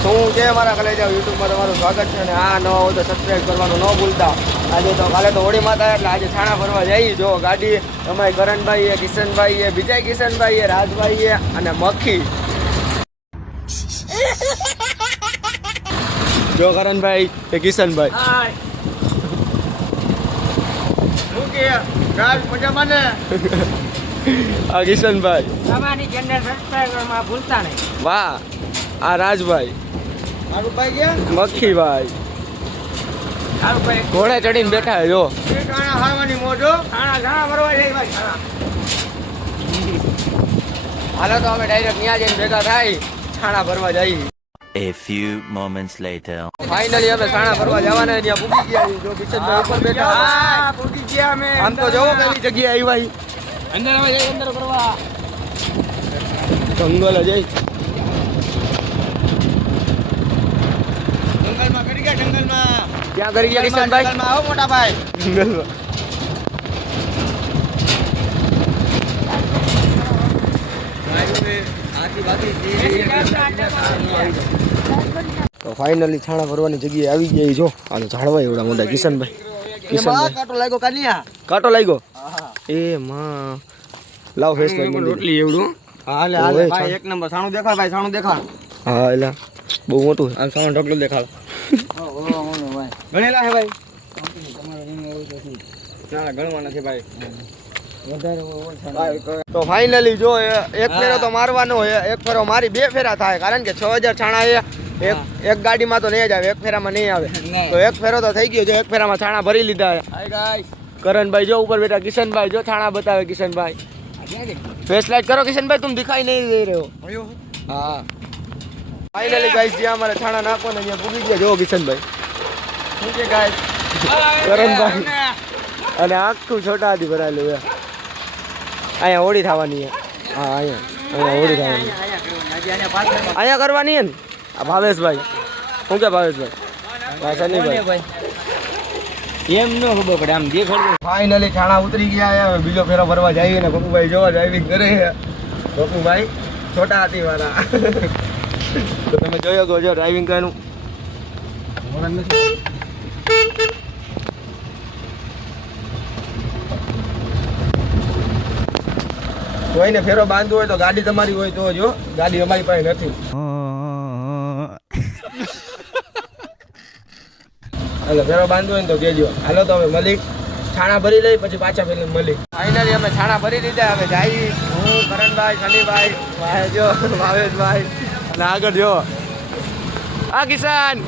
શું છે મારા કલેજા યુટ્યુબમાં તમારું સ્વાગત છે અને આ નવા હોય તો સબસ્ક્રાઈબ કરવાનું ન ભૂલતા. આજે તો કાલે તો હોળી માતા એટલે આજે છાણા ફરવા જઈએ. જો ગાડી અમારી કરણભાઈ છે, કિશનભાઈ છે, વિજય કિશનભાઈ છે, રાજભાઈ છે અને મખી. જો કરણભાઈ એ કિશનભાઈ. શું કે રાજ મજામાં ને? આ કિશનભાઈ. તમારી ચેનલ સબસ્ક્રાઇબરમાં ભૂલતા નહીં. વાહ. આ રાજભાઈ. મારુભાઈ ગયા મખીભાઈ. ઘોડે ચડીને બેઠા છે. જો ખાણા ખાવાની મોજો ખાણા ભરવા જાય ભાઈ ખાણા. હાલો તો અમે ડાયરેક્ટ ત્યાં જઈને ભેગા થાય છાણા ભરવા જઈએ. A few moments later. Finally અમે છાણા ભરવા જવાના ત્યાં પૂગી ગયા. જો કિશનભાઈ ઉપર બેઠા. હા પૂકી ગયા અમે. આમ તો જોવો કઈ જગ્યાએ આવ્યા. અંદર આવે જાય અંદર કરવા જંગલ જઈ. જંગલમાં કરી ગયા જંગલમાં. ક્યાં કરી ગયા કિશનભાઈ? જંગલમાં આવો મોટા ભાઈ. જંગલમાં. તો ફાઇનલી છાણા ભરવાની જગ્યાએ આવી ગયા. જો આને ઝાડવા એવડા મોટા કિશનભાઈ. કિશનભાઈ કાટો લાગ્યો કાનિયા. કાંટો લાગ્યો. એ માં લાવ ફેસ રોટલી એવડું. હાલે હાલે ભાઈ એક નંબર સાણું દેખાડ ભાઈ સાણું દેખાડ. હા એલા બહુ મોટું છે. આ સાણું ઢગલો દેખાડ. ગણેલા હે ભાઈ. ના ગણવા નથી ભાઈ. તો ફાઇનલી જો એક ફેરો તો મારવાનો હોય, એક ફેરો મારી 2 ફેરા થાય. કારણ કે 6000 છાણા એક ગાડીમાં તો નહીં જ આવે, એક ફેરામાં નહીં આવે. તો એક ફેરો તો થઈ ગયો. જો એક ફેરામાં છાણા ભરી લીધા. Hi guys. કરણભાઈ જો ઉપર બેઠા. કિશનભાઈ જો છાણા બતાવે. કિશનભાઈ ફેસ લાઈટ કરો કિશનભાઈ, तुम दिखाई नहीं दे रहे हो. હા ફાઇનલી ગાઈસ જે અમારે છાણા નાખવાના અહીંયા પૂગી ગયા. જો કિશનભાઈ શું છે ગાઈસ. કરણભાઈ અને આખું છોટાથી ભરાયેલું છે. અહીંયા હોળી થવાની છે. હા અહીંયા હોળી થવાની. અહીંયા કરવાની છે ને. આ ભાવેશભાઈ શું કે ભાવેશભાઈ? હા સનીભાઈ. એમ ન ખબર પડે આમ દેખાડ. ફાઇનલી છાણા ઉતરી ગયા છે. હવે બીજો ફેરો ભરવા જઈએ ને પપ્પુભાઈ જોવા ડ્રાઇવિંગ કરે છે. પપ્પુભાઈ છોટા હાથી વાળા. તો તમે જોયો તો જો ડ્રાઇવિંગ કરવાનું. કોઈને ફેરો બાંધવો હોય તો ગાડી તમારી હોય તો જો, ગાડી અમારી પાસે નથી. હાલો ફેરો બાંધવો હોય તો કહેજો. હાલો તો હવે મળી છાણા ભરી લઈ પછી પાછા પેલી મળી. ફાઇનલી અમે છાણા ભરી લીધા. હવે જઈ હું કરણભાઈ, શનિભાઈ, જો ભાવેશભાઈ અને આગળ જો આ કિસાન.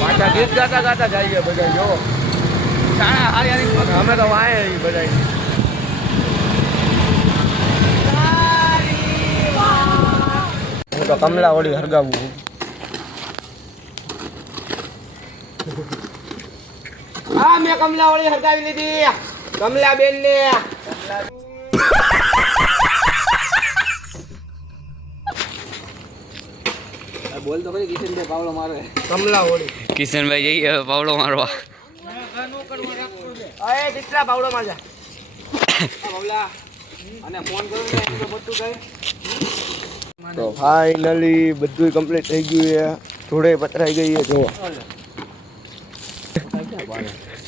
પાછા ગીત ગાતા ગાતા જઈએ બધા. જો છાણા હારી અમે તો વાય બધા. હું તો કમલા ઓળી હરગાવું. હા મેં કમલા ઓળી હરગાવી લીધી. કમલા બેન ને બોલ તો ભાઈ. કિશનભાઈ પાવડો મારે. કમલા ઓળી કિશનભાઈ જઈએ પાવડો મારવા. અરે દીકરા પાવડો માર જા. પાવલા અને ફોન કરો ને તો બધું કહે. તો ફાઇનલી બધું કમ્પ્લીટ થઈ ગયું છે. થોડે પતરાઈ ગઈ છે. જો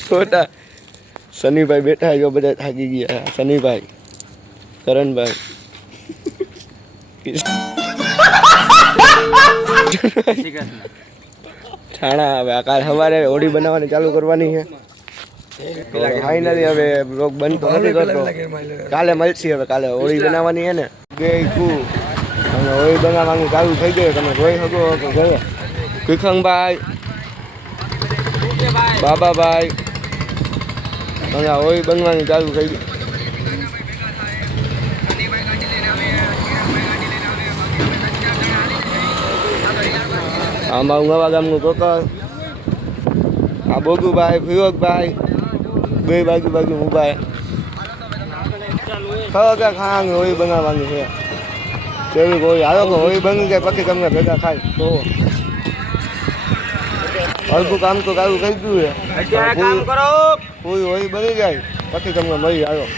છોટા શનિભાઈ બેઠા જો બધા થાકી ગયા. શનિભાઈ, કરણભાઈ, છાણા. હવે કાલે સવારે હોળી બનાવવાની ચાલુ કરવાની છે. ફાઇનલી હવે બ્લોગ બંધ તો નથી કરતો. કાલે મળશે. હવે કાલે હોળી બનાવવાની છે ને. અને હોળી બનાવવાનું ચાલુ થઈ ગયું. તમે જોઈ શકો કે ગયો કિખંગભાઈ, બાબાભાઈ અને હોળી બનવાની ચાલુ થઈ ગઈ. આમાં નવા ગામનું કોકર, આ બોગુભાઈ, ફિરોકભાઈ બે બાજુ ઊભા. ખબર કે ખાવાની હોળી બનાવવાની છે. કેવી હોળી હાલો કે હોળી બની જાય પછી તમને ભેગા ખાય તો હલકું કામ તો કાવું કરી ગયું છે અત્યારે કામ કરો. કોઈ હોય બની જાય પછી તમને મળી આવ્યો.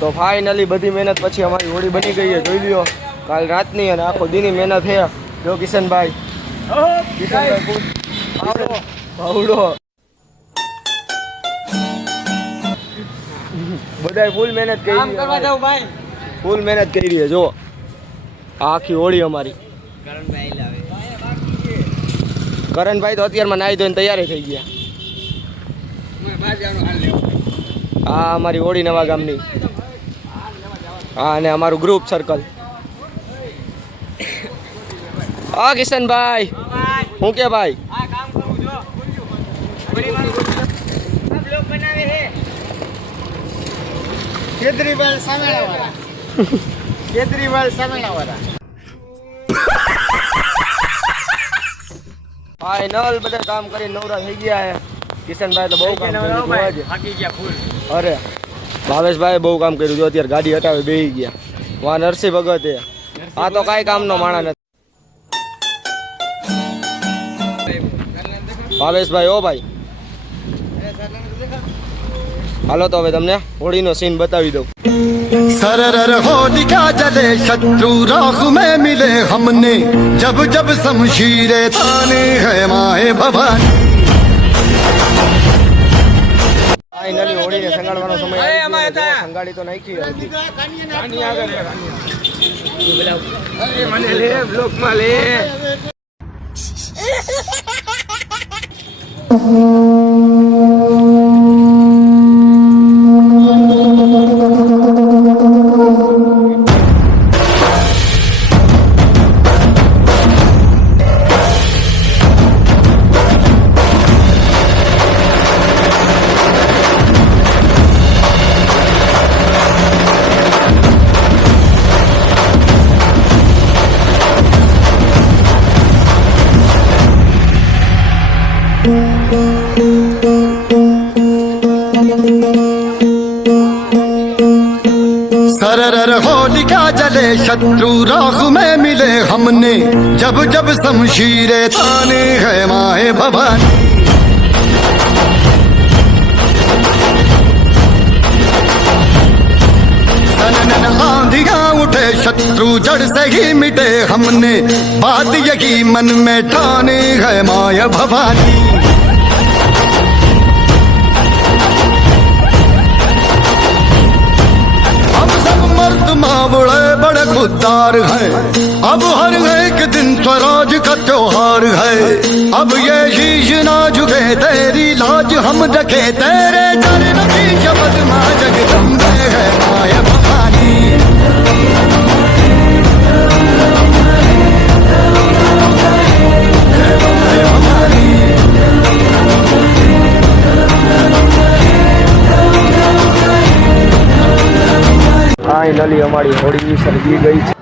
તો ફાઇનલી બધી મહેનત પછી અમારી હોળી બની ગઈ છે. જોઈ લ્યો કાલ રાતની અને આખો દીની મહેનત છે. જો કિશનભાઈ ભાવડો બધાય ફૂલ મહેનત કરી ફૂલ મહેનત કરી છે. જો આ આખી હોળી અમારી. કરણભાઈ તો અત્યારમાં નાહી ધોઈને તૈયાર થઈ ગયા. આ અમારી હોળી નવા ગામની. હા અને અમારું ગ્રુપ સર્કલ. હા કિશનભાઈ હું કે ભાઈ કેજરીવાલ સામેવાળા ફાઇનલ બધા કામ કરી નવરા થઈ ગયા છે. કિશનભાઈ તો બહુ કામ કર્યું થાકી ગયા ફૂલ. અરે ભાવેશભાઈ બહુ કામ કર્યું. જો અત્યારે ગાડી હટાવે બેસી ગયા. વાહ નરસિંહ ભગત એ આ તો કાંઈ કામનો માણા નથી. ભાવેશભાઈ ઓ ભાઈ હાલો તો હવે તમને હોળીનો સીન બતાવી દઉં. सरर होलिका जले शत्रु राख में मिले हमने जब जब शमशीरे ताने है माए भवानी. ફાઇનલી હોળીને સંગાડવાનો સમય આવી ગયો. જો સંગાડી તો નાખી હતી. મને લે બ્લોકમાં લે. सरर होलिका जले शत्रु राख में मिले हमने जब जब शमशीरे ताने है माए भवानी. सनन आंधियां उठे शत्रु जड़ से ही मिटे हमने बात यही मन में ठाने है माया भवानी. अब सब मर्द मावड़े बड़े खुददार हैं. अब हर एक दिन स्वराज का त्योहार है. अब ये शीश ना झुके तेरी लाज हम रखे तेरे चरण की शपथ माँ जगदम्बे है माया भवानी. ફાઇનલી અમારી હોળી સળગી ગઈ છે.